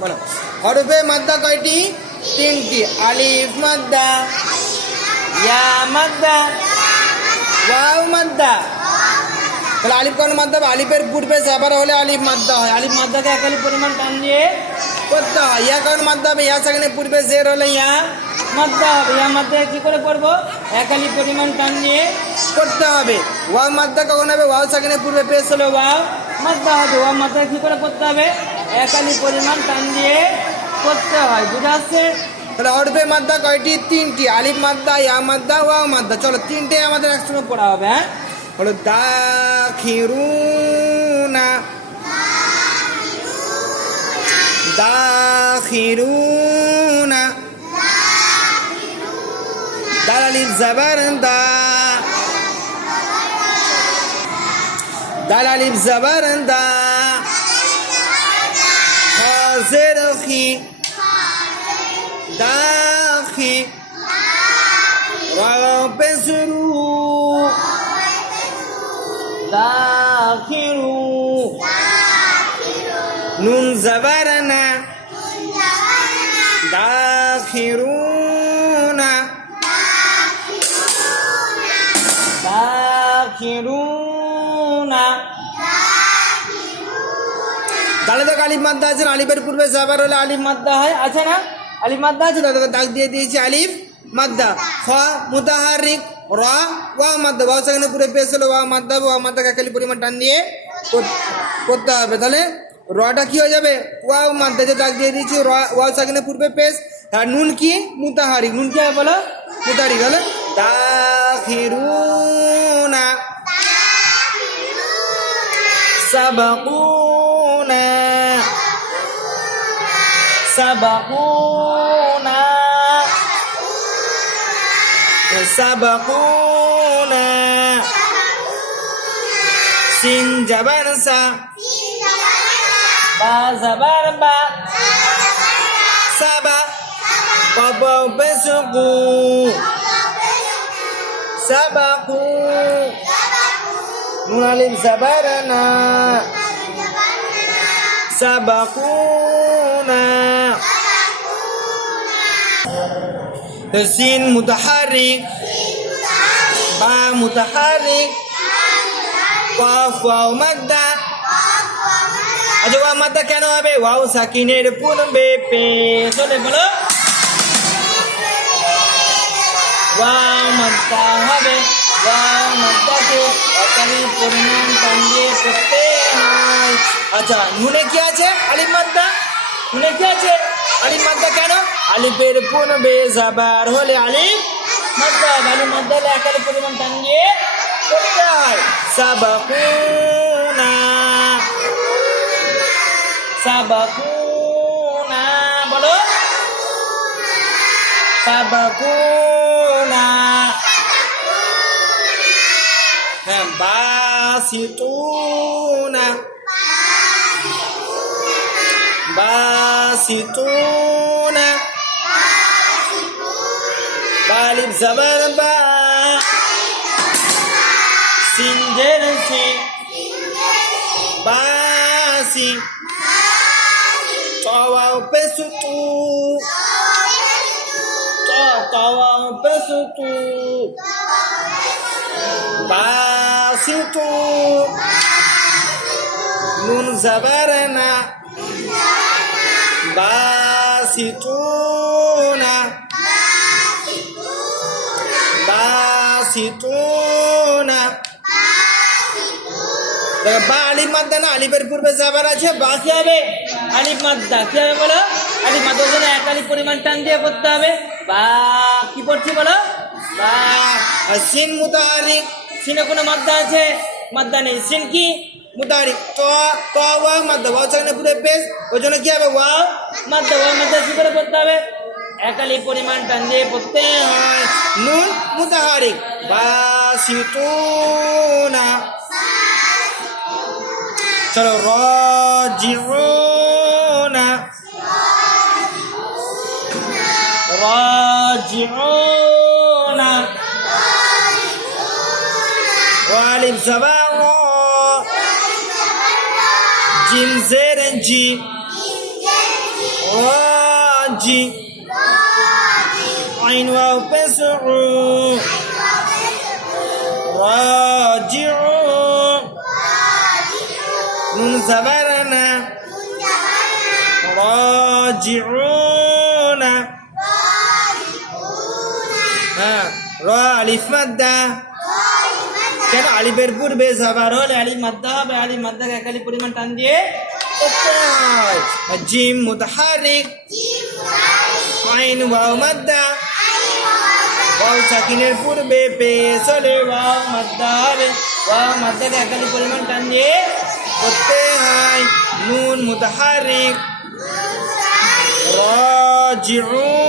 বলো হরফে মাদ্দা কয়টি? তিনটি। আলিফ মাদ্দা, ইয়া মাদ্দা, ওয়াও মাদ্দা। তাহলে আলিফ কোন মাদ্দা হবে? আলিফের পূর্বে জাবার হলে আলিফ মাদ্দা হয়, আলিফ মাদ্দাকে এক আলিফ পরিমাণ টান দিয়ে করতে হয়। ইয়া কোন মাদ্দা হবে? ইয়া সাকিনের পূর্বে জের হলে ইয়া মাদ্দা হবে, ইয়া মাদ্দা কি করে করবো? এক আলিফ পরিমাণ টান দিয়ে করতে হবে। ওয়াও মাদ্দা কখন হবে? ওয়াও সাকিনের পূর্বে পেশ হলে ওয়াও মাদ্দা হবে, ওয়াও মাদ্দা কি করে করতে হবে? এক আলিফ পরিমাণ টান দিয়ে করতে হয়। বুঝা যাচ্ছে? তাহলে হরফে মাদ্দা কয়টি? তিনটি। আলিফ মাদ্দা, ইয়া মাদ্দা, ওয়াও মাদ্দা। চলো তিনটে আমাদের একসঙ্গে পড়া হবে। হ্যাঁ, হলো দাখিরুনা, দাখিরুনা, দাল আলিফ জাবার দা, দাল আলিফ জাবার দা, খা জের খি, দাখি, ওয়াও পেশ রু, দাখিরু, নুন জাবার না, দাখিরুনা, দাখিরুনা। তাহলে তো আলিফ মাদ্দা আছে না, আলিফের পূর্বে জাবার হলে আলিফ মাদ্দা হয়, আছে না? আলিফ মাদ্দা আছে, তাদেরকে দাগ দিয়ে দিয়েছি আলিফ মাদ্দা। খ মুতাহারিক, র ওয়া মাদ্দা, ওয়াও সাকিনের পূর্বে পেশ হলে ওয়া মাদ্দা, ওয়া মাদ্দাকে এক আলিফ পরিমাণ টান দিয়ে করতে হবে। তাহলে রটা কি হয়ে যাবে? ওয়াও মাদ্দা, যে দাগ দিয়ে দিয়েছি ওয়াও সাকিনের পূর্বে পেশ। আর নুন কি? মুতাহারিক, নুন কি হবে বলো? মুতাহারিক। তাহলে দাখিরুনা, সাবাকুনা, সাবাকুনা, সাবাকুনা, সিন জাবার সা, বা জাবার বা, সাবা, বাবা বেসুকু, সাবাকু, নুন আলিফ জাবার না, সাবাকুনা। সিন মুতাহারিক, বা মুতাহারিক, কফ ওয়াও মাদ্দা। আচ্ছা ওয়াও মাদ্দা কেন হবে? ওয়াও সাকিনের পূর্বে পেশ হলে বলো ওয়াও মাদ্দা হবে, ওয়াও মাদ্দাকে এক আলিফ পরিমাণ টান দিয়ে করতে হয়। আচ্ছা নুনে কি আছে? আলিফ মাদ্দা। নুনে কি আছে? আলিফ মাদ্দা। কেন? আলিফের পূর্বে জাবার হলে আলিফ মাদ্দা, আলিফ মাদ্দা হলে এক আলিফ পরিমাণ টান দিয়ে করতে হয়। সাবাকুনা, সাবাকুনা বলো, সাবাকুনা। হ্যাঁ, বাসিতুনা, বাসিতুনা, বালিফ জাবার বা, সিনজের সি, বাসি, তাওয়াও পেসুতু, তাওয়াও পেসুতু, বাসিতু, নুন জাবার না, বাসিতুনা, বাসিতুনা। বা আলিফ মাদ্দা না, আলিফের পূর্বে জাবার আছে, বা কি হবে? আলিফ মাদ্দা। কি হবে বলো? আলিফ মাদ্দা, ওখানে এক আলিফ পরিমাণ টান দিয়ে করতে হবে। বা কি পড়ছি বলো? বা। আর সিন মুতাহারিক, সিনে কোনো মাদ্দা আছে? মাদ্দা নেই। সিন কি? মুতাহারিক। তো ওয়াও মাদ্দা, ওয়াও সাকিনের পূর্বে পেশ, ওই জন্য কি হবে? ওয়াও মাদ্দা, ওয়াও মাদ্দা কি করে করতে হবে? এক আলিফ পরিমাণ টান দিয়ে করতে হয়। নুন মুতাহারিক, বাসিতুনা। চলো রাজিউনা, রাজিউনা, ওয়ালিফ জাবার, জিম জের জি, জি আইন ওয়াও পেশ উ রাজিউ নুন জবর না রাজিউনা হ্যাঁ র আলিফ মাদ্দা কেন আলিফের পূর্বে জবর হলে আলিফ মাদ্দা হবে আলিফ মাদ্দাকে এক আলিফ পরিমাণ টান দিয়ে করতে হয় জিম মুতাহারিক আইন ওয়াও মাদ্দা ওয়াও সাকিনের পূর্বে পেশ হলে ওয়াও মাদ্দা হবে ওয়াও মাদ্দাকে এক আলিফ পরিমাণ টান দিয়ে করতে হয় নুন মুতাহারিক রাজিউ